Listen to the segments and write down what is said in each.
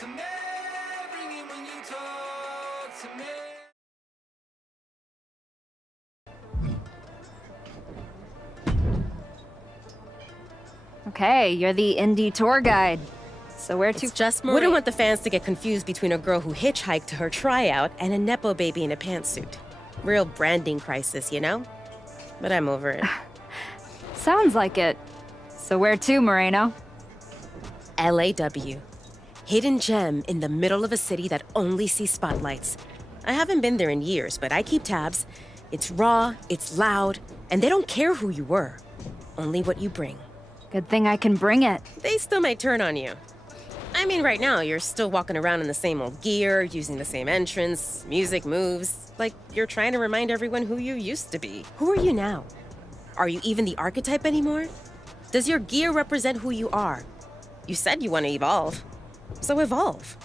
to me, ringing when you talk to me. Okay, you're the indie tour guide. So where to? It's just wouldn't want the fans to get confused between a girl who hitchhiked to her tryout and a Nepo baby in a pantsuit. Real branding crisis, you know? But I'm over it. Sounds like it. So where to, Moreno? LAW. Hidden gem in the middle of a city that only sees spotlights. I haven't been there in years, but I keep tabs. It's raw, it's loud, and they don't care who you were. Only what you bring. Good thing I can bring it. They still might turn on you. I mean, right now, you're still walking around in the same old gear, using the same entrance, music moves, like you're trying to remind everyone who you used to be. Who are you now? Are you even the archetype anymore? Does your gear represent who you are? You said you want to evolve, so evolve.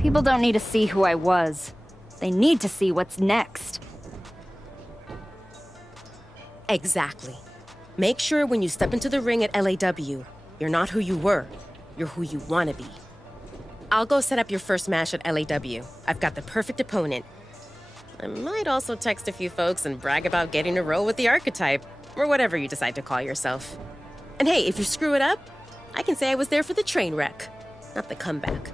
People don't need to see who I was. They need to see what's next. Exactly. Make sure when you step into the ring at LAW, you're not who you were, you're who you want to be. I'll go set up your first match at LAW. I've got the perfect opponent. I might also text a few folks and brag about getting a role with the archetype, or whatever you decide to call yourself. And hey, if you screw it up, I can say I was there for the train wreck, not the comeback.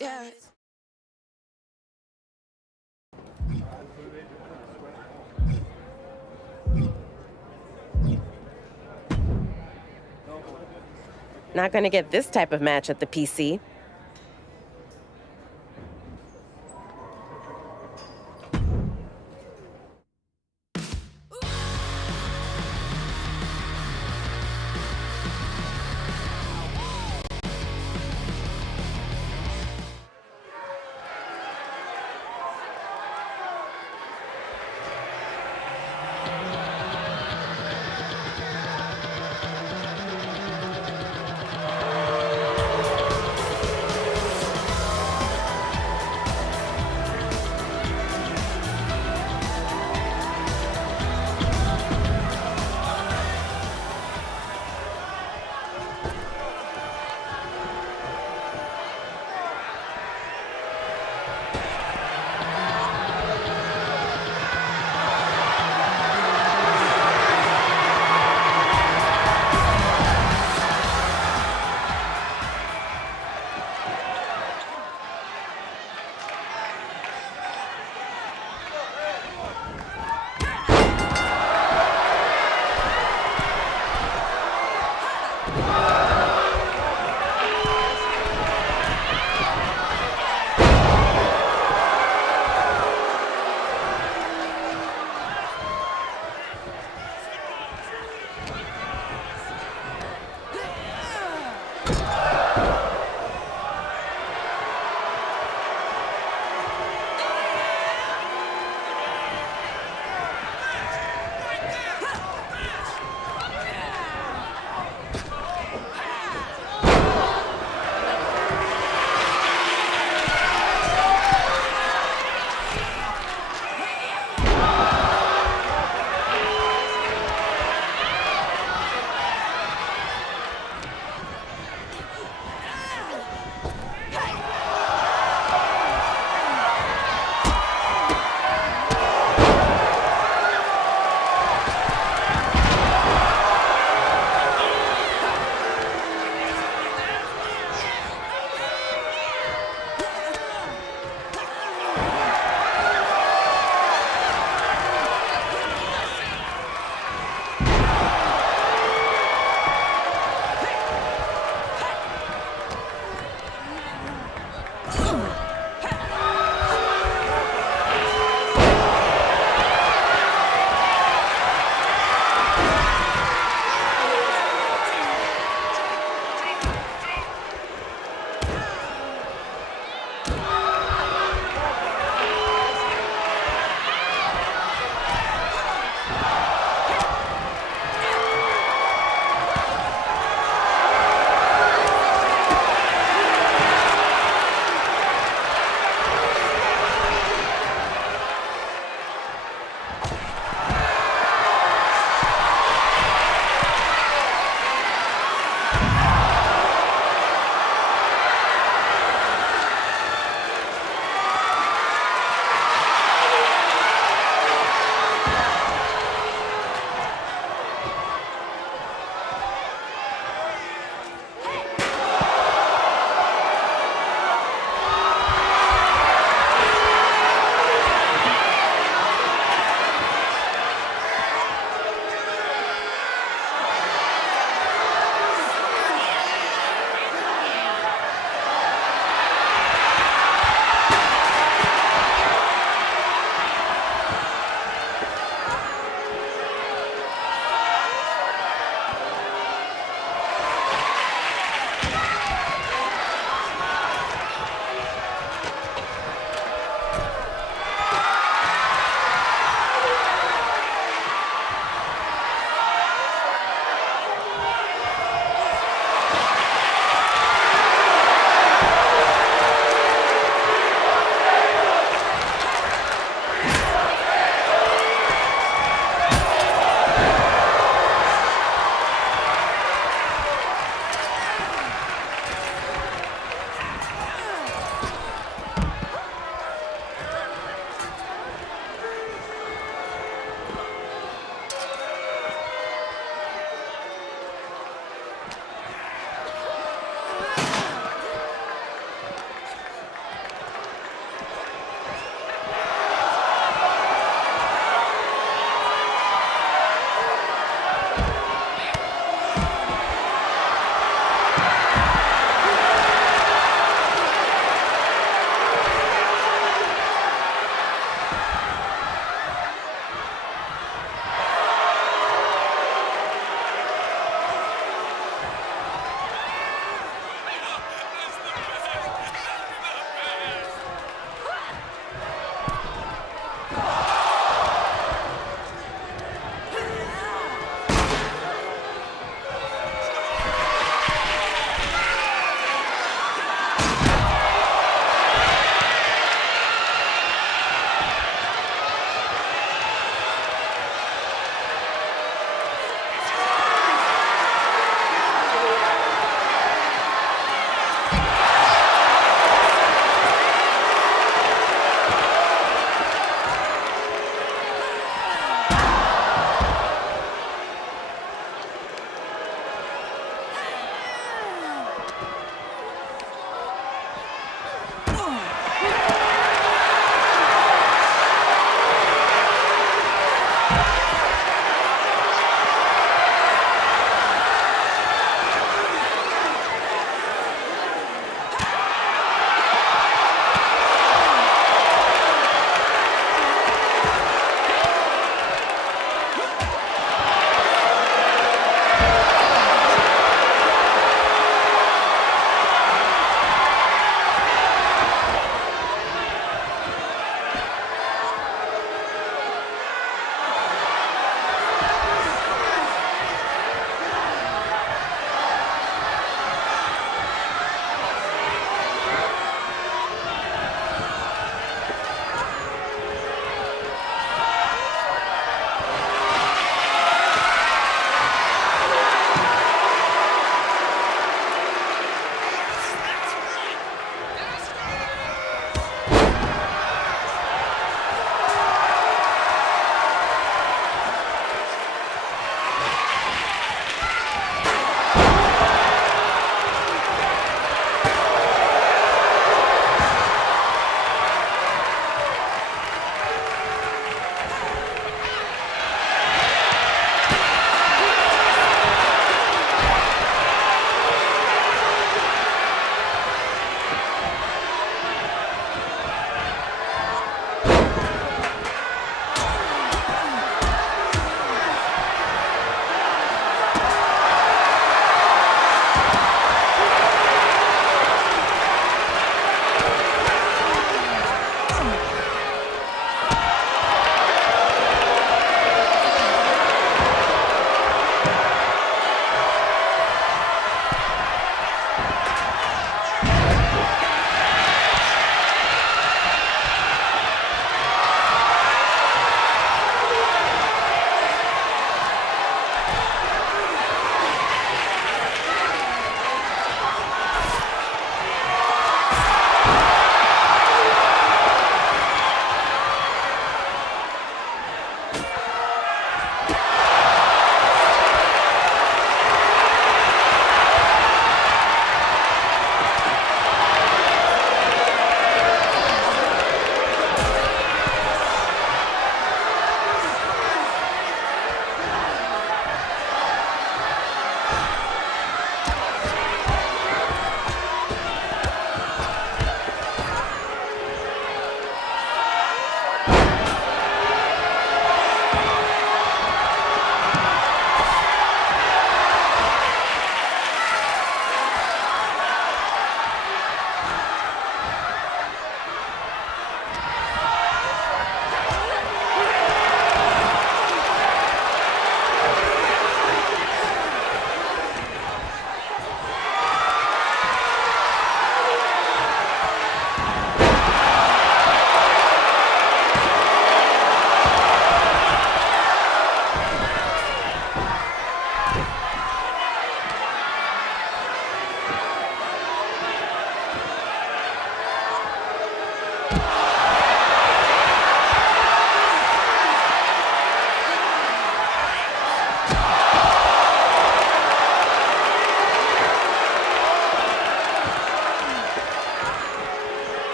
Yeah. Not gonna get this type of match at the PC.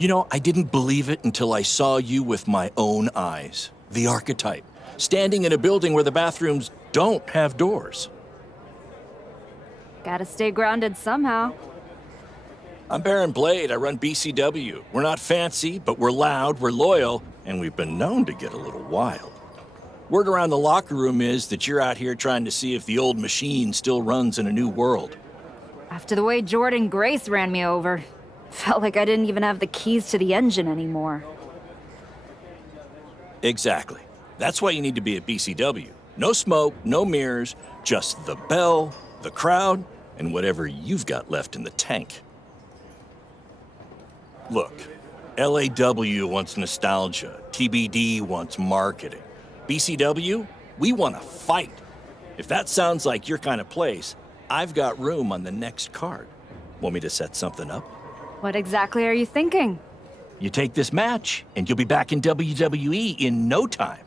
You know, I didn't believe it until I saw you with my own eyes. The archetype, standing in a building where the bathrooms don't have doors. Gotta stay grounded somehow. I'm Baron Blade. I run BCW. We're not fancy, but we're loud, we're loyal, and we've been known to get a little wild. Word around the locker room is that you're out here trying to see if the old machine still runs in a new world. After the way Jordan Grace ran me over, felt like I didn't even have the keys to the engine anymore. Exactly. That's why you need to be at BCW. No smoke, no mirrors, just the bell, the crowd, and whatever you've got left in the tank. Look, LAW wants nostalgia, TBD wants marketing. BCW, we want to fight. If that sounds like your kind of place, I've got room on the next card. Want me to set something up? What exactly are you thinking? You take this match, and you'll be back in WWE in no time.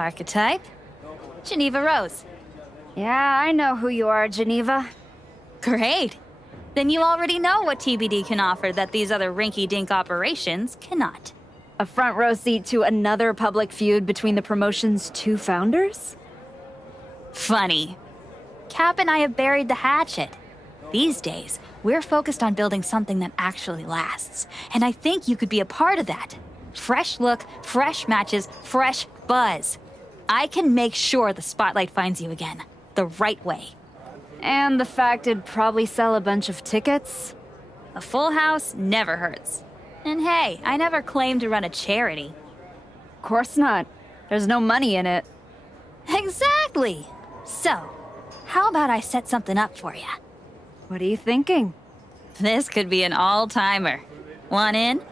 Archetype? Geneva Rose. Yeah, I know who you are, Geneva. Great. Then you already know what TBD can offer that these other rinky-dink operations cannot. A front row seat to another public feud between the promotion's two founders? Funny. Cap and I have buried the hatchet. These days, we're focused on building something that actually lasts. And I think you could be a part of that. Fresh look, fresh matches, fresh buzz. I can make sure the spotlight finds you again. The right way. And the fact it'd probably sell a bunch of tickets? A full house never hurts. And hey, I never claimed to run a charity. Of course not. There's no money in it. Exactly! So, how about I set something up for you? What are you thinking? This could be an all-timer. Want in?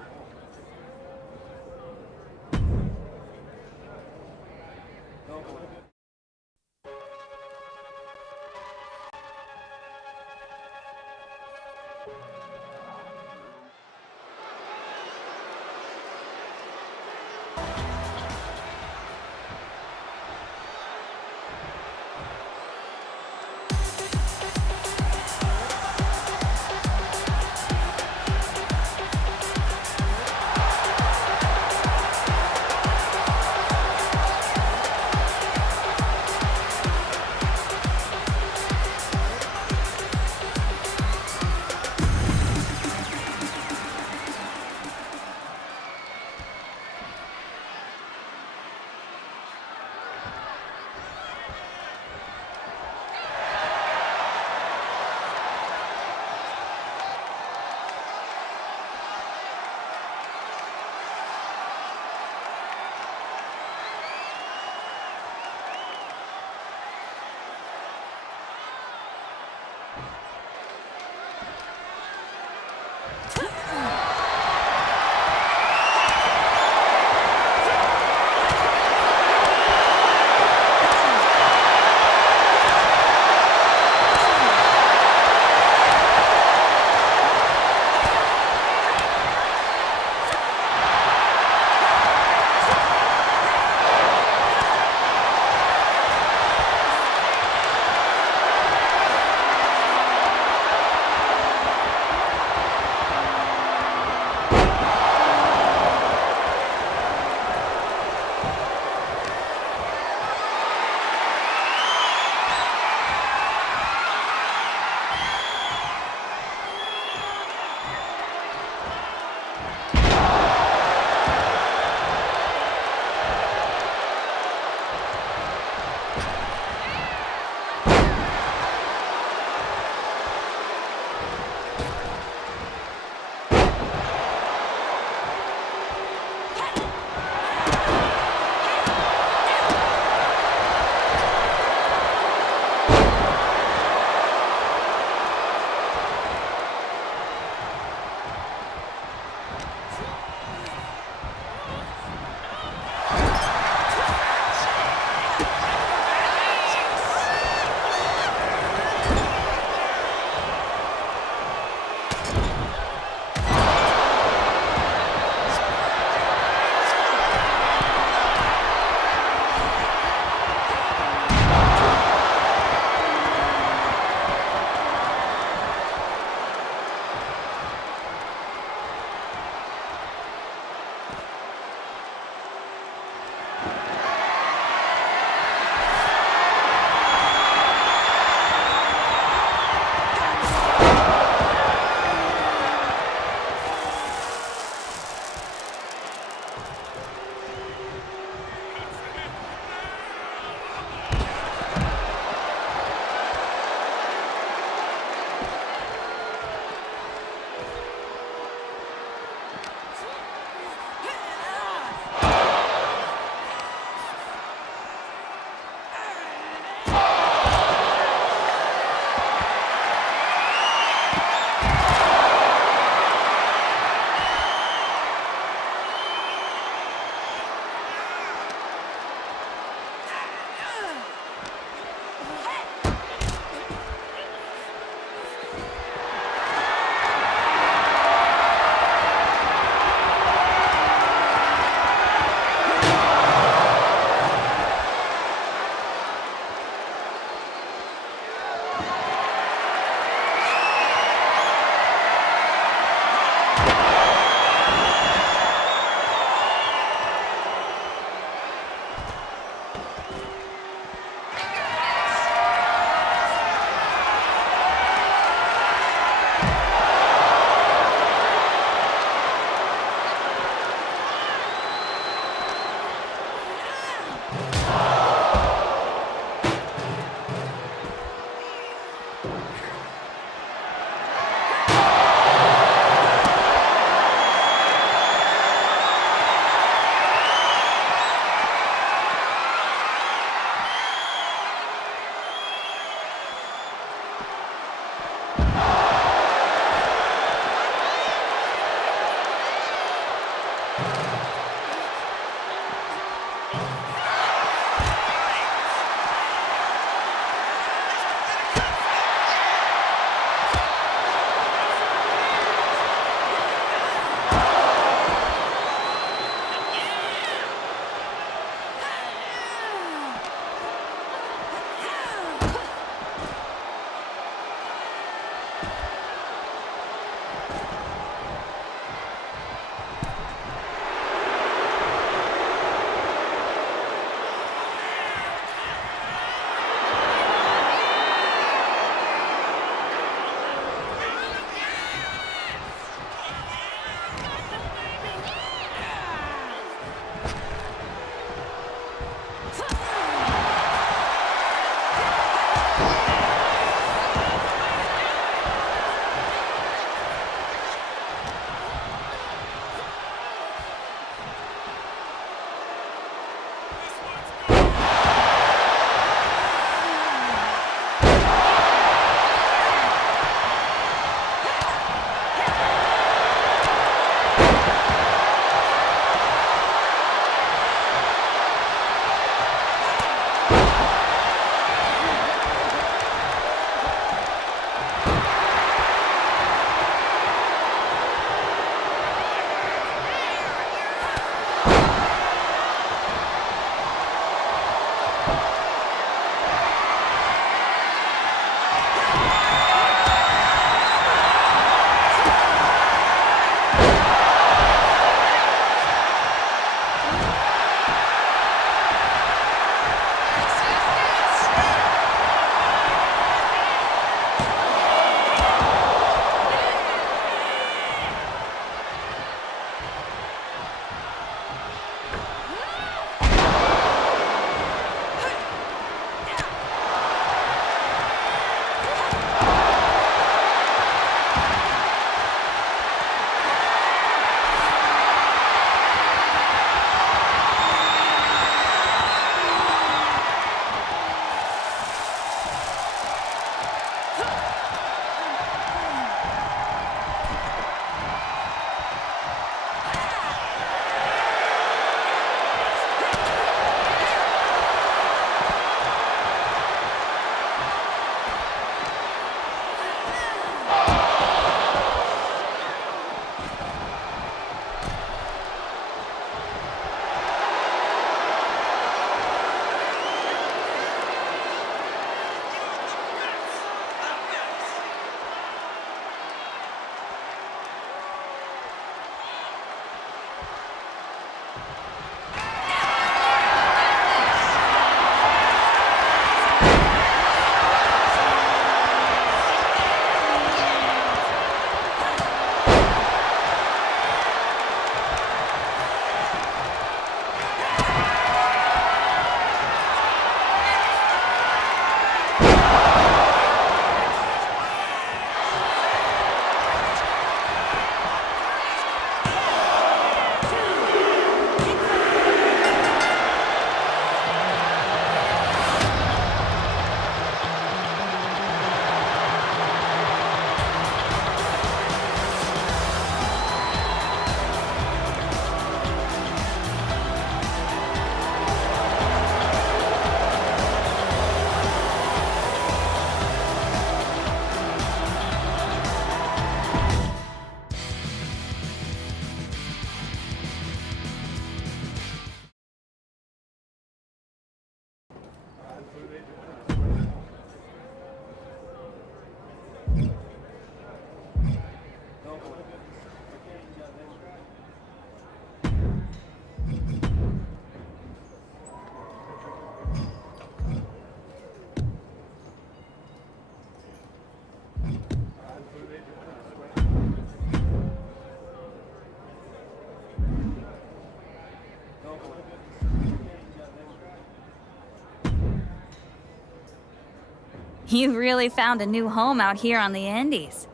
You really found a new home out here on the Indies.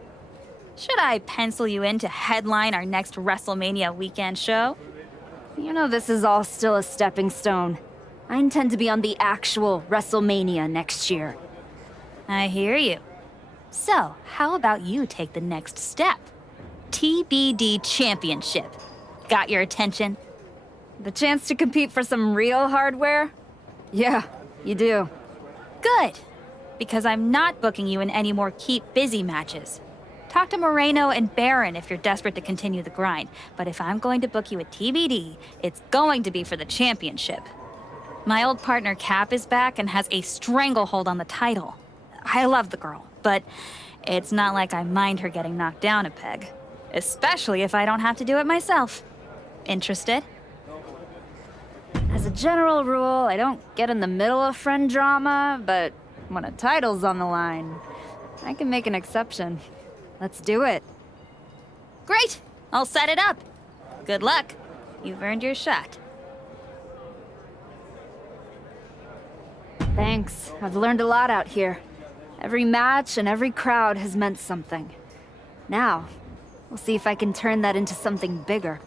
Should I pencil you in to headline our next WrestleMania weekend show? You know this is all still a stepping stone. I intend to be on the actual WrestleMania next year. I hear you. So, how about you take the next step? TBD Championship. Got your attention? The chance to compete for some real hardware? Yeah, you do. Good. Because I'm not booking you in any more keep busy matches. Talk to Moreno and Barron if you're desperate to continue the grind. But if I'm going to book you at TBD, it's going to be for the championship. My old partner Cap is back and has a stranglehold on the title. I love the girl, but It's not like I mind her getting knocked down a peg. Especially if I don't have to do it myself. Interested? As a general rule, I don't get in the middle of friend drama, but when a title's on the line, I can make an exception. Let's do it. Great! I'll set it up. Good luck. You've earned your shot. Thanks. I've learned a lot out here. Every match and every crowd has meant something. Now, we'll see if I can turn that into something bigger.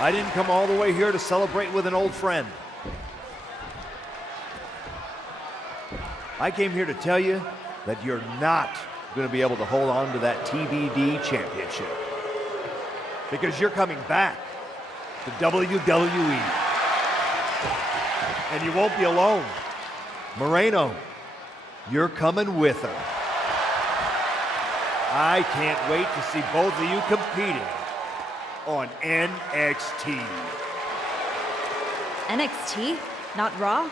I didn't come all the way here to celebrate with an old friend. I came here to tell you that you're not going to be able to hold on to that TBD championship. Because you're coming back to WWE. And you won't be alone. Moreno, you're coming with her. I can't wait to see both of you competing on NXT. NXT? Not Raw?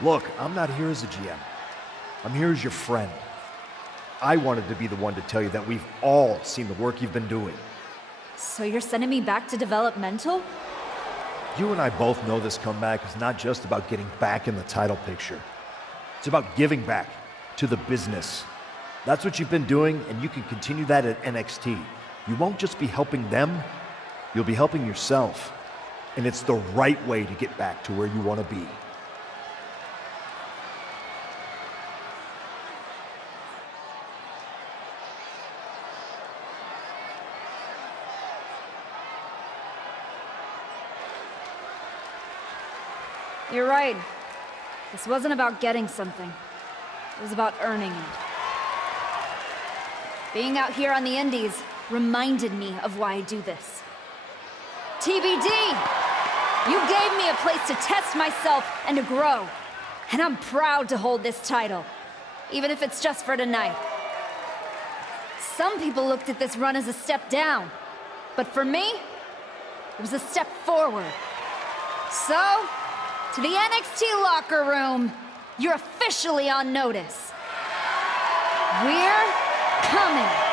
Look, I'm not here as a GM. I'm here as your friend. I wanted to be the one to tell you that we've all seen the work you've been doing. So you're sending me back to developmental? You and I both know this comeback is not just about getting back in the title picture. It's about giving back to the business. That's what you've been doing, and you can continue that at NXT. You won't just be helping them, you'll be helping yourself. And it's the right way to get back to where you want to be. You're right. This wasn't about getting something. It was about earning it. Being out here on the Indies reminded me of why I do this. TBD! You gave me a place to test myself and to grow. And I'm proud to hold this title, even if it's just for tonight. Some people looked at this run as a step down, but for me, it was a step forward. So, to the NXT locker room, you're officially on notice. We're coming.